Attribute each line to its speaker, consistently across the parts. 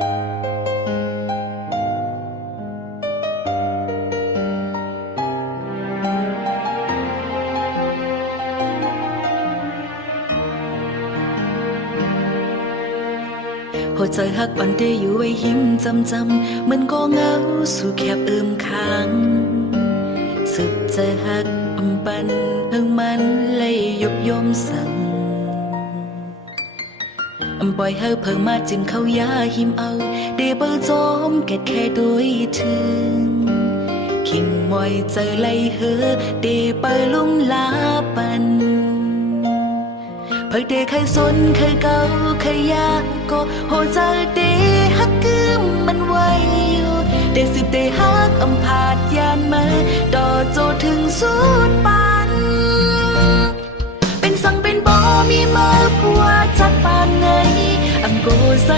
Speaker 1: หัวใจหักวันได้อยู่ไว้หิมจำจำมันก็เหงาสู่แคบเอิมค้างสุดใจหักอำปันเพิ่งมันเลยยุบยมสั่ง อำปล่อยให้เพิ่งมาจิ้มเข้ายาหิมเอาเดเบอร์จอมแกดแค่โดยถึงคิมมอยใจอไล่เฮอเดเปอร์ลุงลาปันเพิ่งได้เคยสนเคยเก่าเคยยากก็โหใจเดฮักกึมมันไว้อยู่เดสิบเดฮักอำพาดยานมาดอโจถึงสุดปัน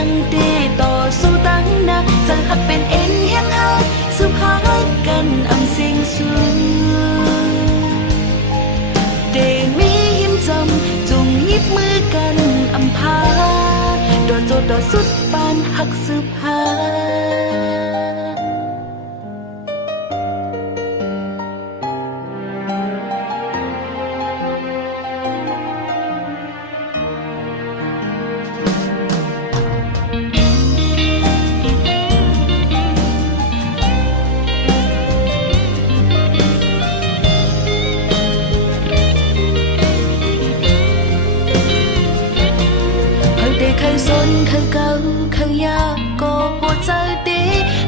Speaker 1: โกสังเดต่อสู้ตั้งนะจะหักเป็นเอ็นแห้งเฮาสุภาพกันอำเสียงสูงเตมีหิมจำจุงยิบมือกันอำพาดอโจดอสุดปานหักสืบหา เพิ่งได้เคยสนเคยเก่าเคยยากก็หัวใจเด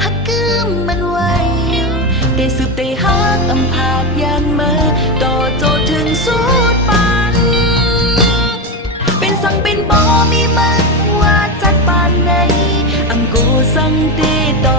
Speaker 1: ฮักกึมมันไว้ได้สืบได้ฮักอำพาดยานมาต่อโจถึงสุดปัน เป็นสังเป็นบอมีมาว่าจัดปานไหนอังกูสังเดต่อ